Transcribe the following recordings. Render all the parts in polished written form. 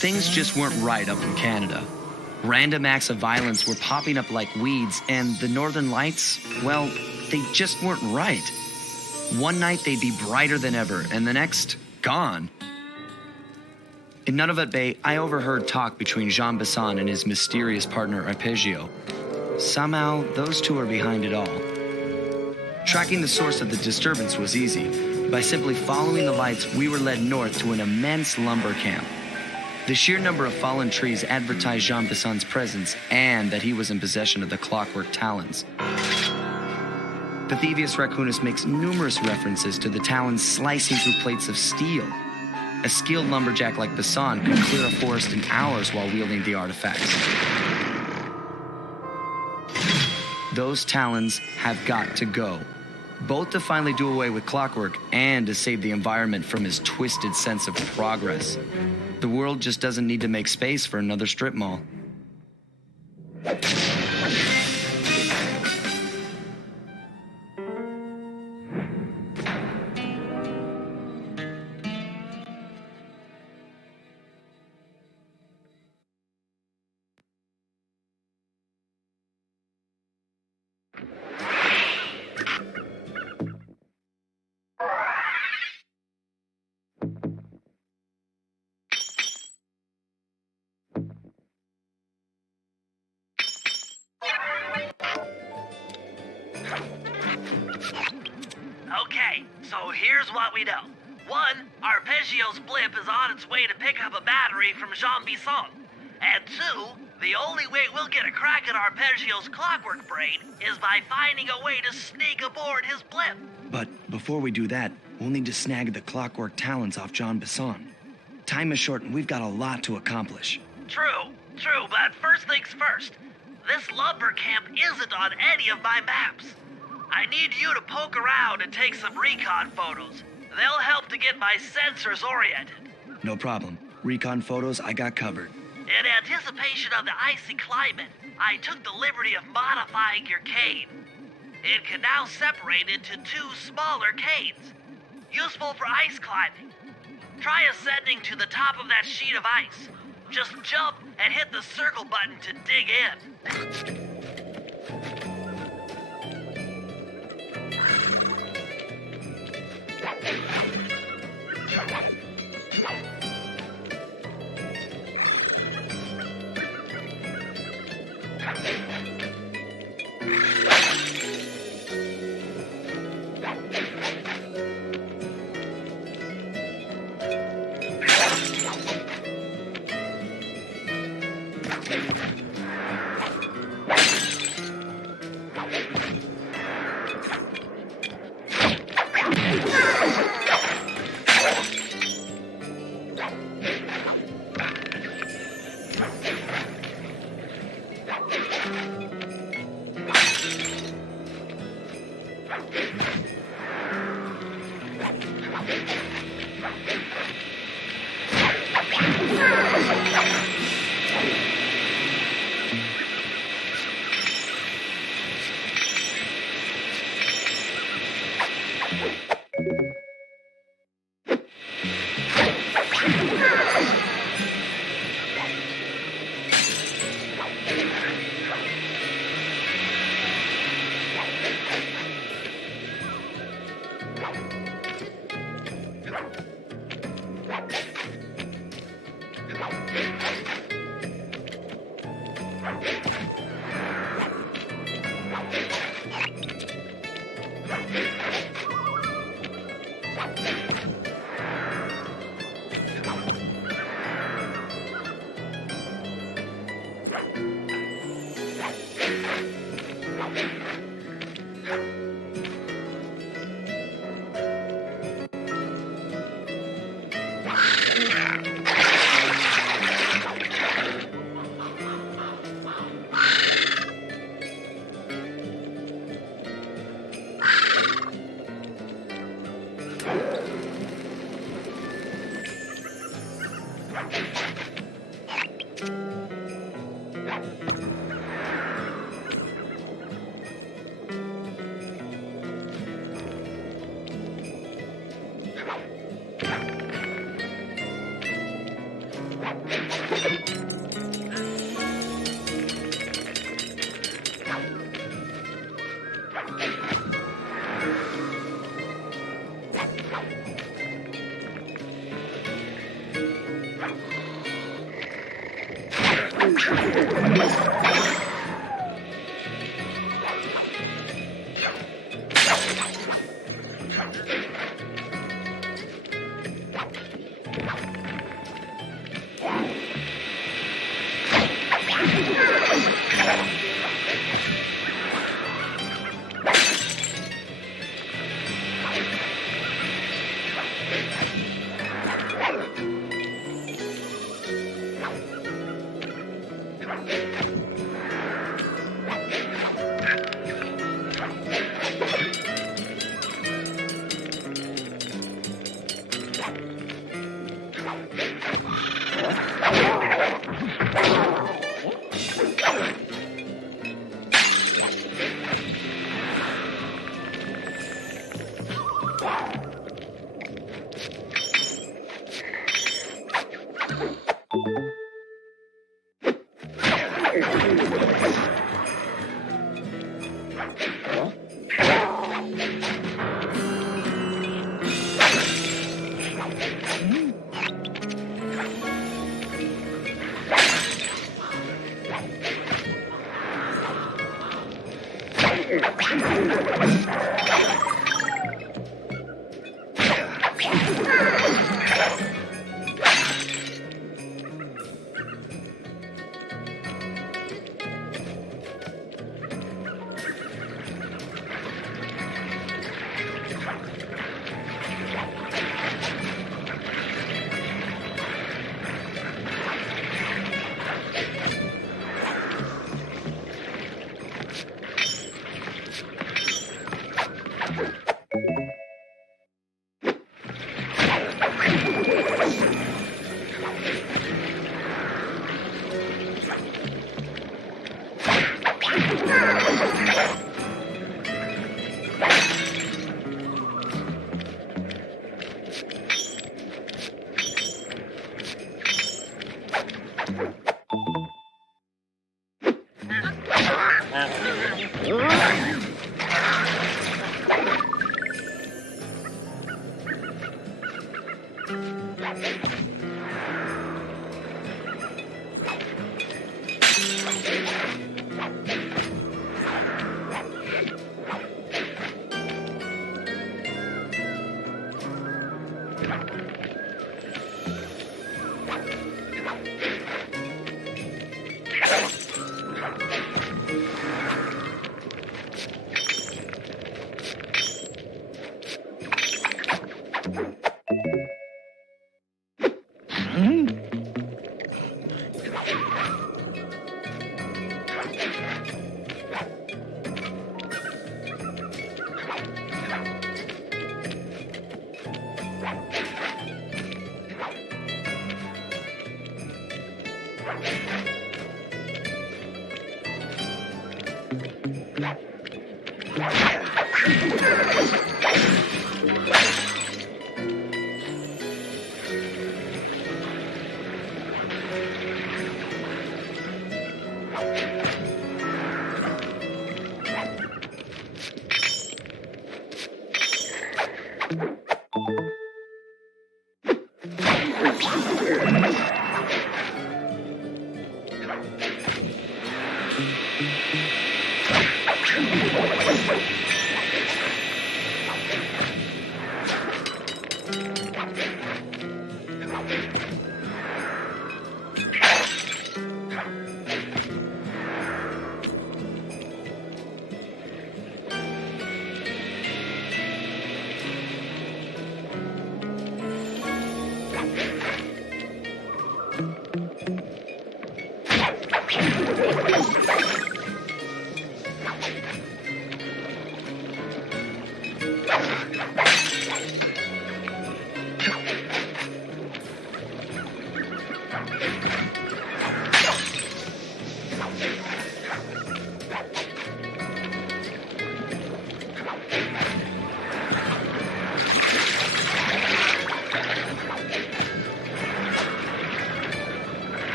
Things just weren't right up in Canada. Random acts of violence were popping up like weeds, and the Northern Lights, well, they just weren't right. One night they'd be brighter than ever, and the next, gone. In Nunavut Bay, I overheard talk between John Bison and his mysterious partner Arpeggio. Somehow, those two are behind it all. Tracking the source of the disturbance was easy. By simply following the lights, we were led north to an immense lumber camp. The sheer number of fallen trees advertised John Bison's presence and that he was in possession of the Clockwerk Talons. The Thieves Raccoonus makes numerous references to the talons slicing through plates of steel. A skilled lumberjack like Bison could clear a forest in hours while wielding the artifacts. Those talons have got to go, both to finally do away with Clockwerk and to save the environment from his twisted sense of progress. The world just doesn't need to make space for another strip mall. Okay, so here's what we know. 1, Arpeggio's blip is on its way to pick up a battery from John Bison. And 2, the only way we'll get a crack at Arpeggio's Clockwerk brain is by finding a way to sneak aboard his blip. But before we do that, we'll need to snag the Clockwerk Talons off John Bison. Time is short and we've got a lot to accomplish. True, but first things first. This lumber camp isn't on any of my maps. I need you to poke around and take some recon photos. They'll help to get my sensors oriented. No problem. Recon photos, I got covered. In anticipation of the icy climate, I took the liberty of modifying your cane. It can now separate into 2 smaller canes, useful for ice climbing. Try ascending to the top of that sheet of ice. Just jump and hit the circle button to dig in.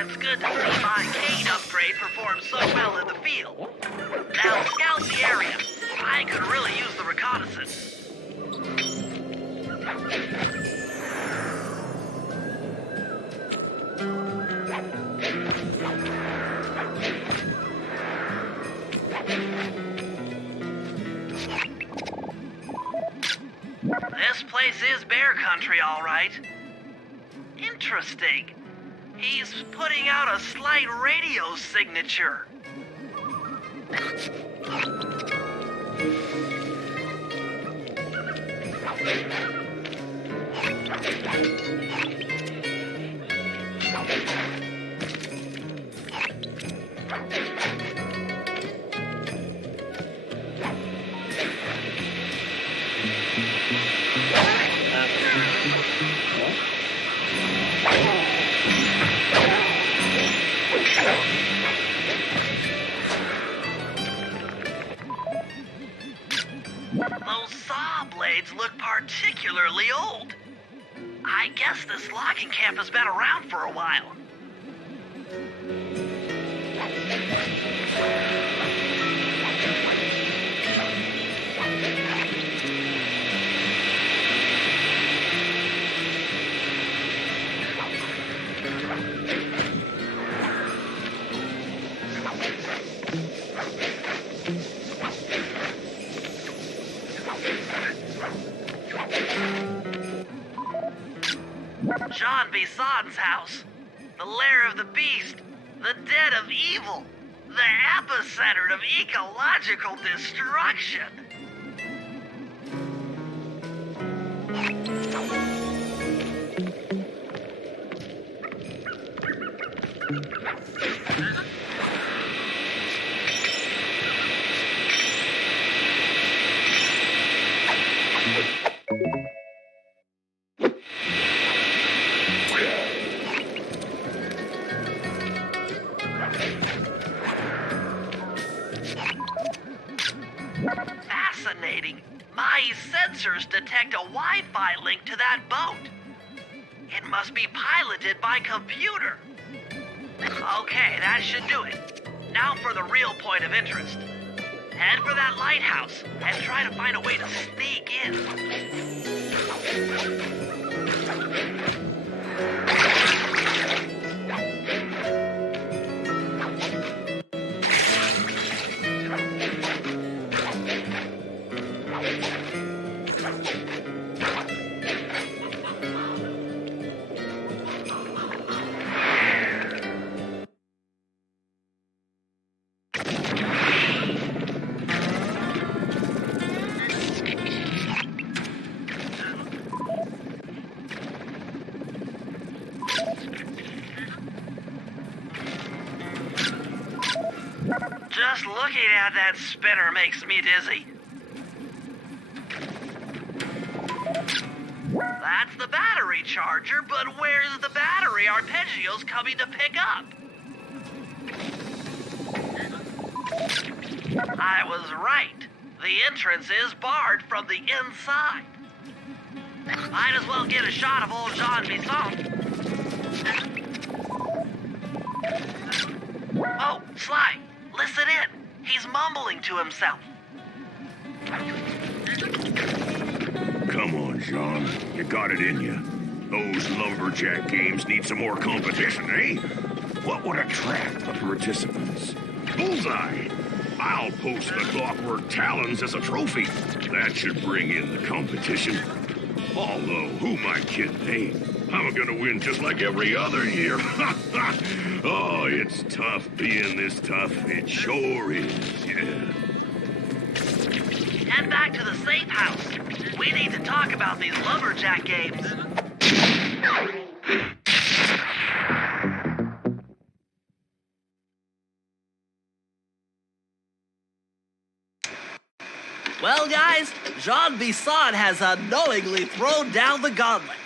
It's good to see my cane upgrade perform so well in the field. Now scout the area. I could really use the reconnaissance. This place is bear country, all right. Interesting. He's putting out a slight radio signature. Those saw blades look particularly old. I guess this logging camp has been around for a while. John Bison's house. The lair of the beast. The den of evil. The epicenter of ecological destruction. Fascinating. My sensors detect a Wi-Fi link to that boat. It must be piloted by computer. Okay, that should do it. Now for the real point of interest. Head for that lighthouse and try to find a way to sneak in. Looking at that spinner makes me dizzy. That's the battery charger, but where's the battery Arpeggio's coming to pick up? I was right. The entrance is barred from the inside. Might as well get a shot of old John Bison. Oh, Sly, listen in. He's mumbling to himself. Come on, John. You got it in you. Those lumberjack games need some more competition, eh? What would attract the participants? Bullseye! I'll post the Clockwerk Talons as a trophy. That should bring in the competition. Although, who am I kidding, eh? I'm gonna win just like every other year. Oh, it's tough being this tough. It sure is, yeah. Head back to the safe house. We need to talk about these lumberjack games. Well, guys, John Bison has unknowingly thrown down the gauntlet.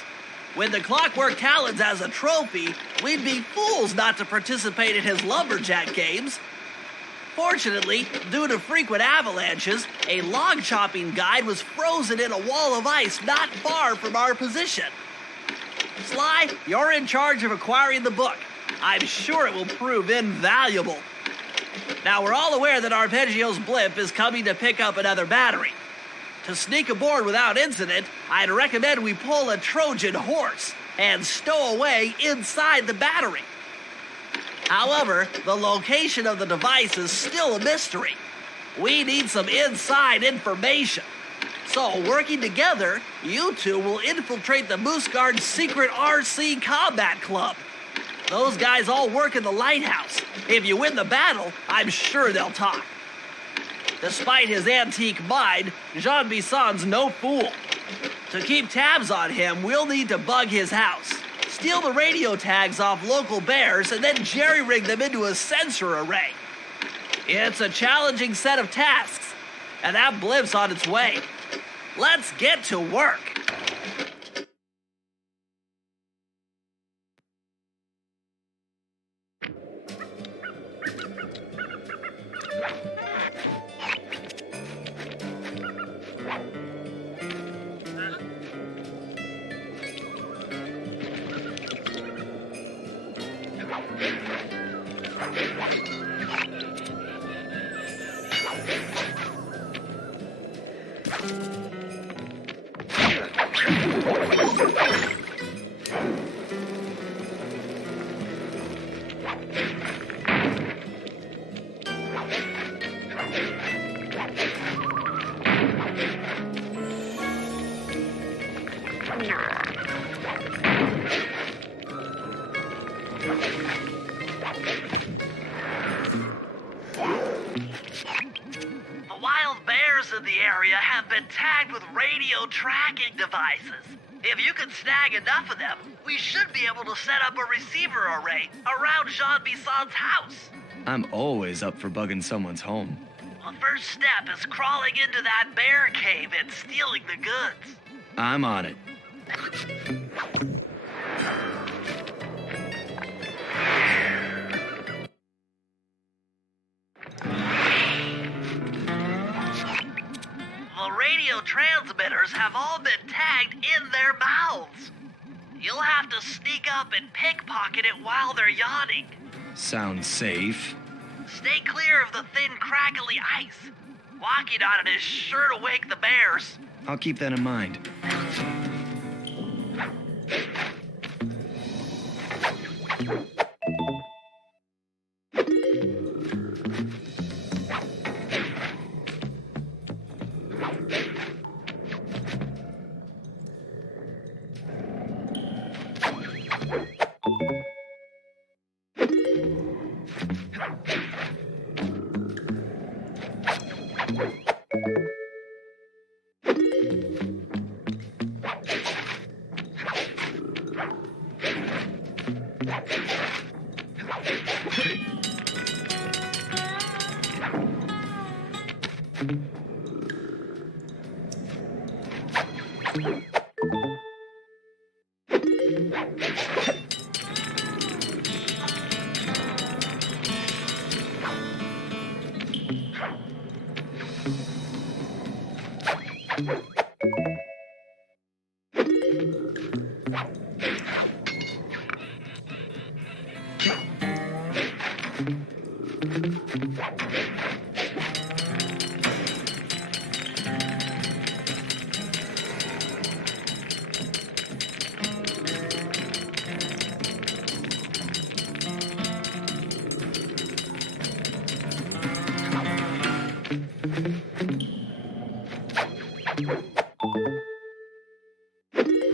With the Clockwerk Talons as a trophy, we'd be fools not to participate in his lumberjack games. Fortunately, due to frequent avalanches, a log chopping guide was frozen in a wall of ice not far from our position. Sly, you're in charge of acquiring the book. I'm sure it will prove invaluable. Now, we're all aware that Arpeggio's blimp is coming to pick up another battery. To sneak aboard without incident, I'd recommend we pull a Trojan horse and stow away inside the battery. However, the location of the device is still a mystery. We need some inside information. So, working together, you two will infiltrate the Moose Guard's secret RC combat club. Those guys all work in the lighthouse. If you win the battle, I'm sure they'll talk. Despite his antique mind, John Bison's no fool. To keep tabs on him, we'll need to bug his house, steal the radio tags off local bears, and then jerry-rig them into a sensor array. It's a challenging set of tasks, and that blimp's on its way. Let's get to work. In the area have been tagged with radio tracking devices. If you can snag enough of them, we should be able to set up a receiver array around John Bison's house. I'm always up for bugging someone's home. The first step is crawling into that bear cave and stealing the goods. I'm on it. The radio transmitters have all been tagged in their mouths. You'll have to sneak up and pickpocket it while they're yawning. Sounds safe. Stay clear of the thin, crackly ice. Walking on it is sure to wake the bears. I'll keep that in mind.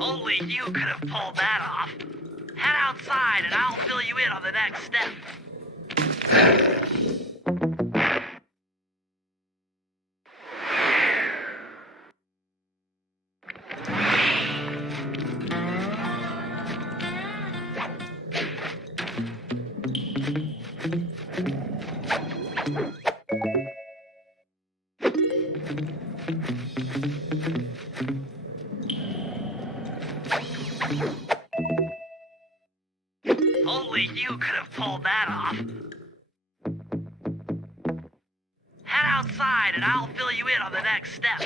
Only you could have pulled that off. Head outside and I'll fill you in on the next step. Only you could have pulled that off. Head outside and I'll fill you in on the next step.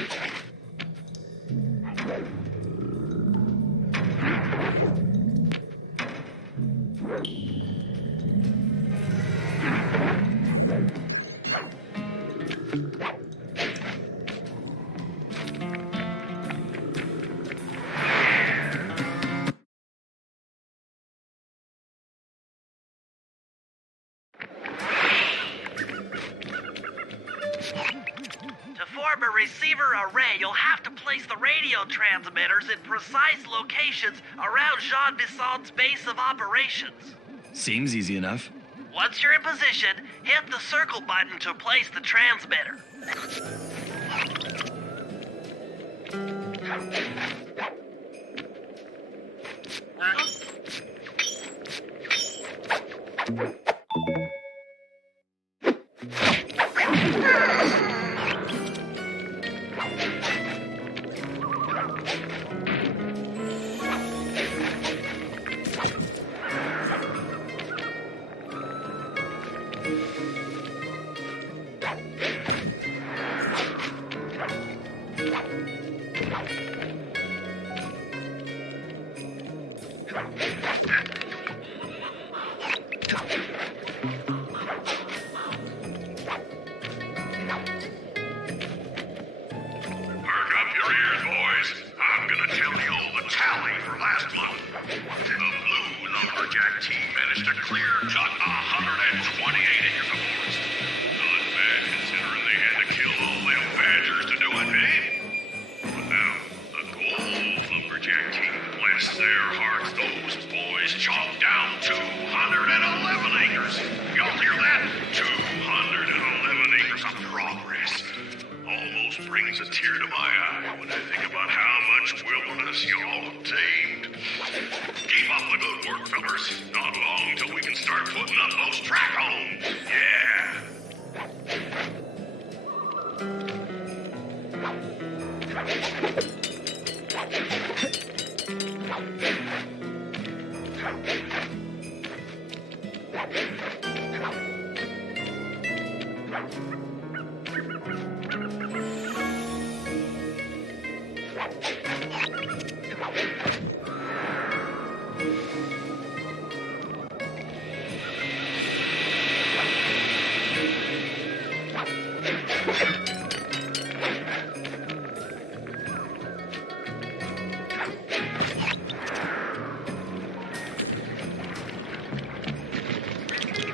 To form a receiver array, you'll have to place the radio transmitters in precise locations around John Bison's base of operations. Seems easy enough. Once you're in position, hit the circle button to place the transmitter.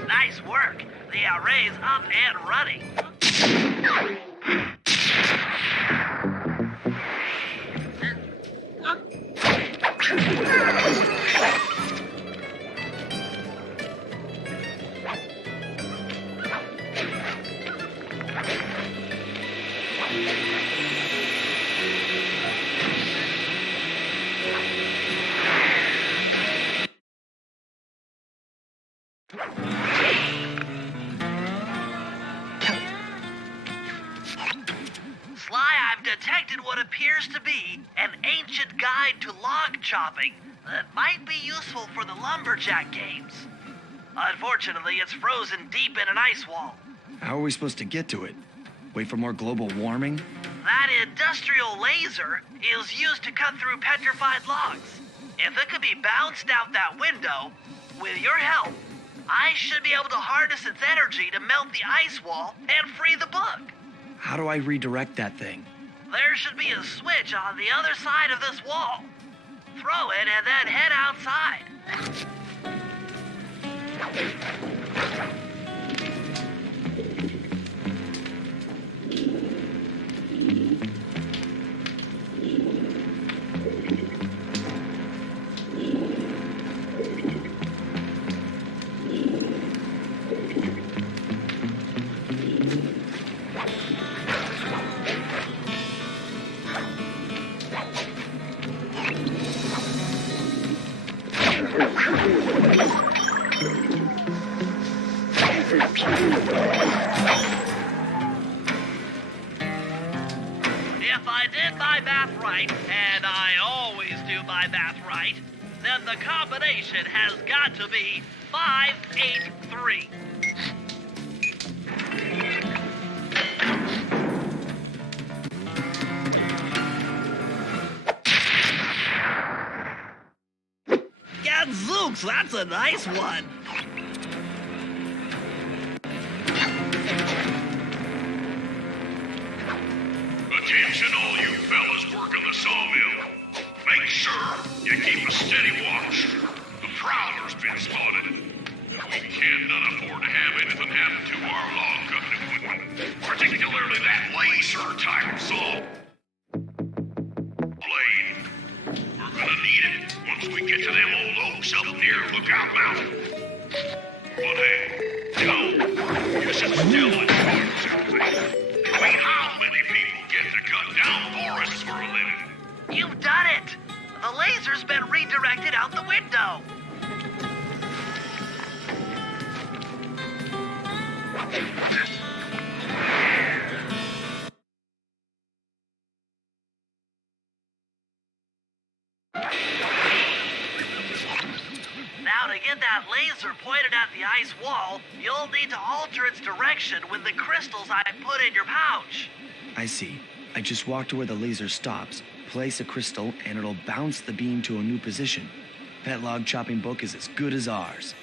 Nice work. The array's up and running. I've detected what appears to be an ancient guide to log chopping that might be useful for the lumberjack games. Unfortunately, it's frozen deep in an ice wall. How are we supposed to get to it? Wait for more global warming? That industrial laser is used to cut through petrified logs. If it could be bounced out that window, with your help, I should be able to harness its energy to melt the ice wall and free the bug. How do I redirect that thing? There should be a switch on the other side of this wall. Throw it and then head outside. If I did my math right, and I always do my math right, then the combination has got to be 583. Gadzooks, that's a nice one. Attention all you fellas working the sawmill. Make sure you keep a steady watch. The prowler's been spotted. We cannot afford to have anything happen to our log cutting equipment, particularly that laser-type saw blade. We're gonna need it once we get to them old oaks up near Lookout Mountain. But hey, no, you should still enjoy something. I mean, how many people get to cut down forests for a living? You've done it! The laser's been redirected out the window. Now to get that laser pointed at the ice wall, you'll need to alter its direction with the crystals I put in your pouch. I see. I just walk to where the laser stops, place a crystal, and it'll bounce the beam to a new position. That log chopping book is as good as ours.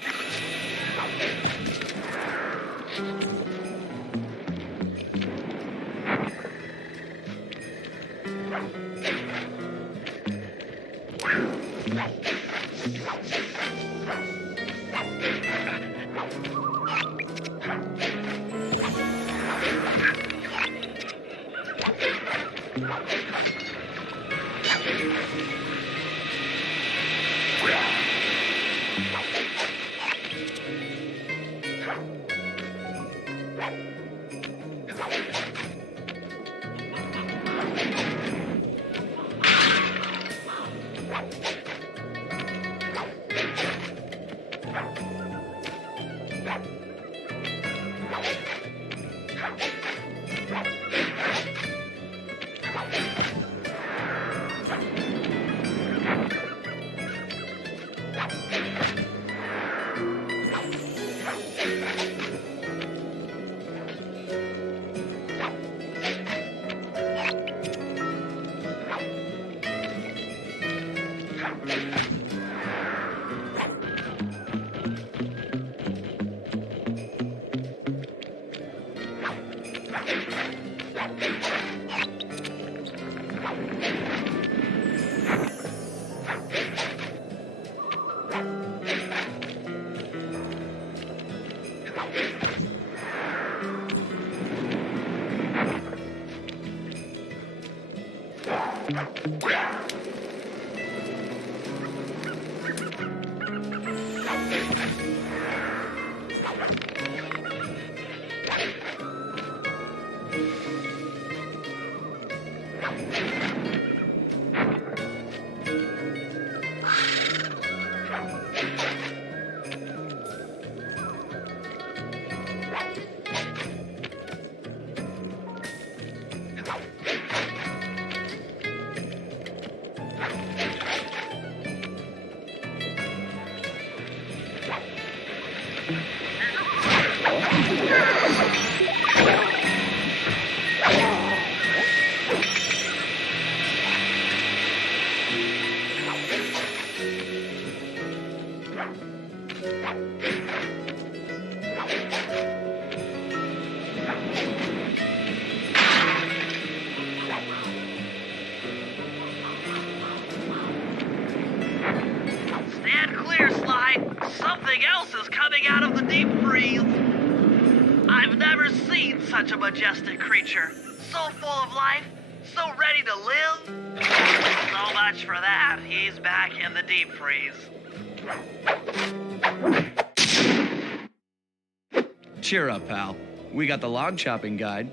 Stand clear, Sly. Something else is coming out of the deep freeze. I've never seen such a majestic creature. So full of life, so ready to live. So much for that. He's back in the deep freeze. Cheer up, pal. We got the log chopping guide.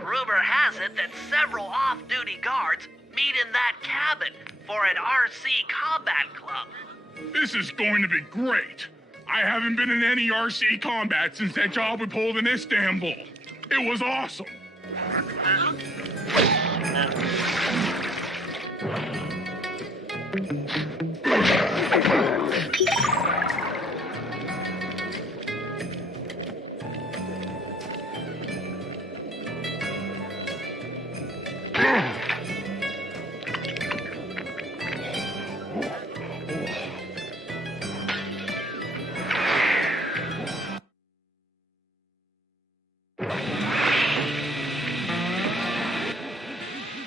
Rumor has it that several off-duty guards meet in that cabin for an RC combat club. This is going to be great. I haven't been in any RC combat since that job we pulled in Istanbul. It was awesome.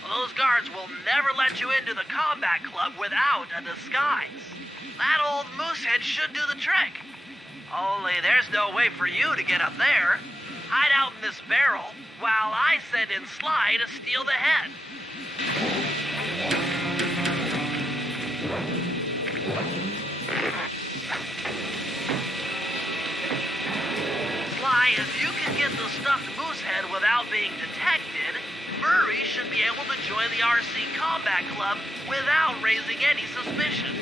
Those guards will never let you into the combat club without a disguise. That old moosehead should do the trick. Only there's no way for you to get up there. Hide out in this barrel while I send in Sly to steal the head. Sly, if you can get the stuffed moosehead without being detected, Murray should be able to join the RC Combat Club without raising any suspicion.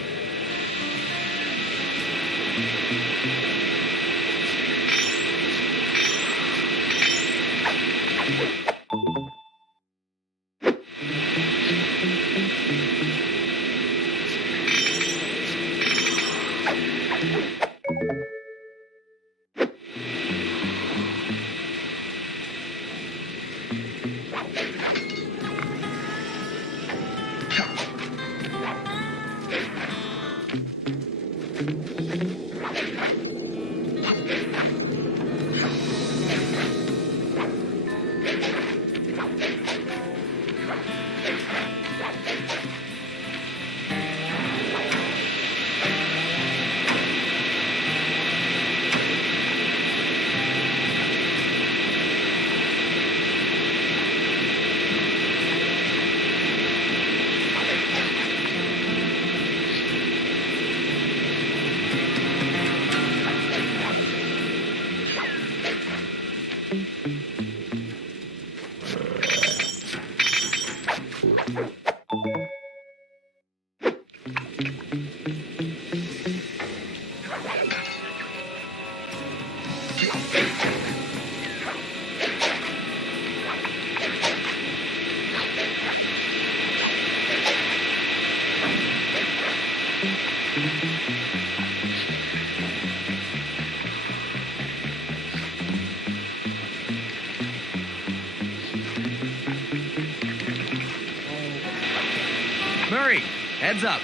Murray, heads up.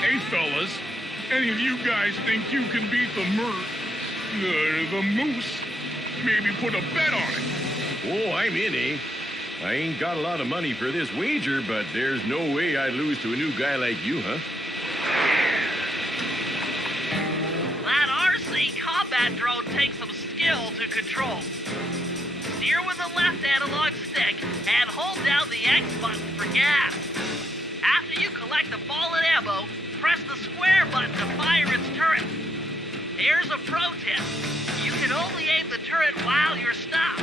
Hey, fellas, any of you guys think you can beat the moose? Maybe put a bet on it. Oh, I'm in, eh? I ain't got a lot of money for this wager, but there's no way I'd lose to a new guy like you, huh? That RC combat drone takes some skill to control. Steer with the left analog stick and hold down the X button for gas. After you collect the fallen ammo, press the square button to fire its turret. Here's a pro tip. You can only aim the turret while you're stopped.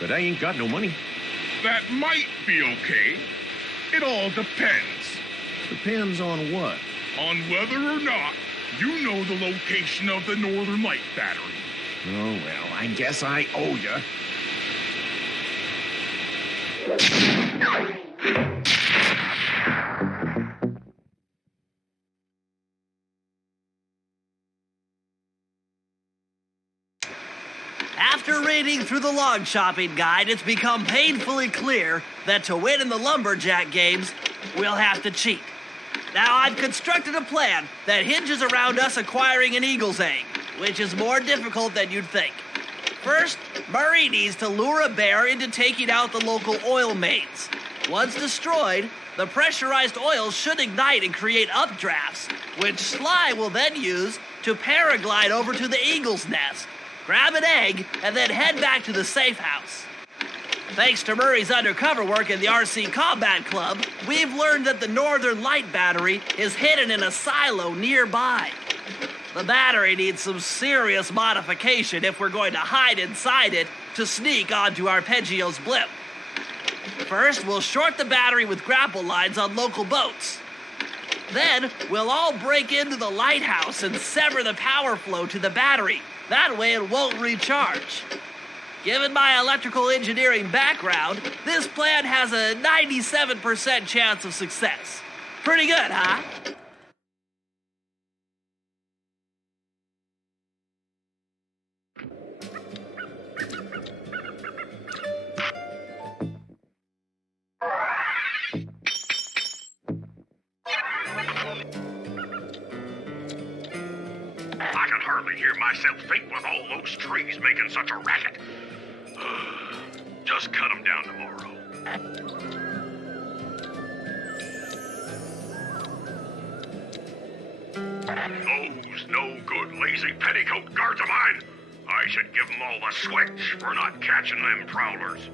But I ain't got no money. That might be okay. It all depends. Depends on what? On whether or not you know the location of the Northern Light Battery. Oh, well, I guess I owe you. After reading through the log shopping guide, it's become painfully clear that to win in the lumberjack games, we'll have to cheat. Now, I've constructed a plan that hinges around us acquiring an eagle's egg, which is more difficult than you'd think. First, Murray needs to lure a bear into taking out the local oil mains. Once destroyed, the pressurized oil should ignite and create updrafts, which Sly will then use to paraglide over to the eagle's nest, grab an egg, and then head back to the safe house. Thanks to Murray's undercover work in the RC Combat Club, we've learned that the Northern Light Battery is hidden in a silo nearby. The battery needs some serious modification if we're going to hide inside it to sneak onto Arpeggio's blimp. First, we'll short the battery with grapple lines on local boats. Then, we'll all break into the lighthouse and sever the power flow to the battery. That way it won't recharge. Given my electrical engineering background, this plan has a 97% chance of success. Pretty good, huh? I can hardly hear myself think with all those trees making such a racket. Just cut them down tomorrow. Those no-good, lazy petticoat guards of mine, I should give them all the switch for not catching them prowlers.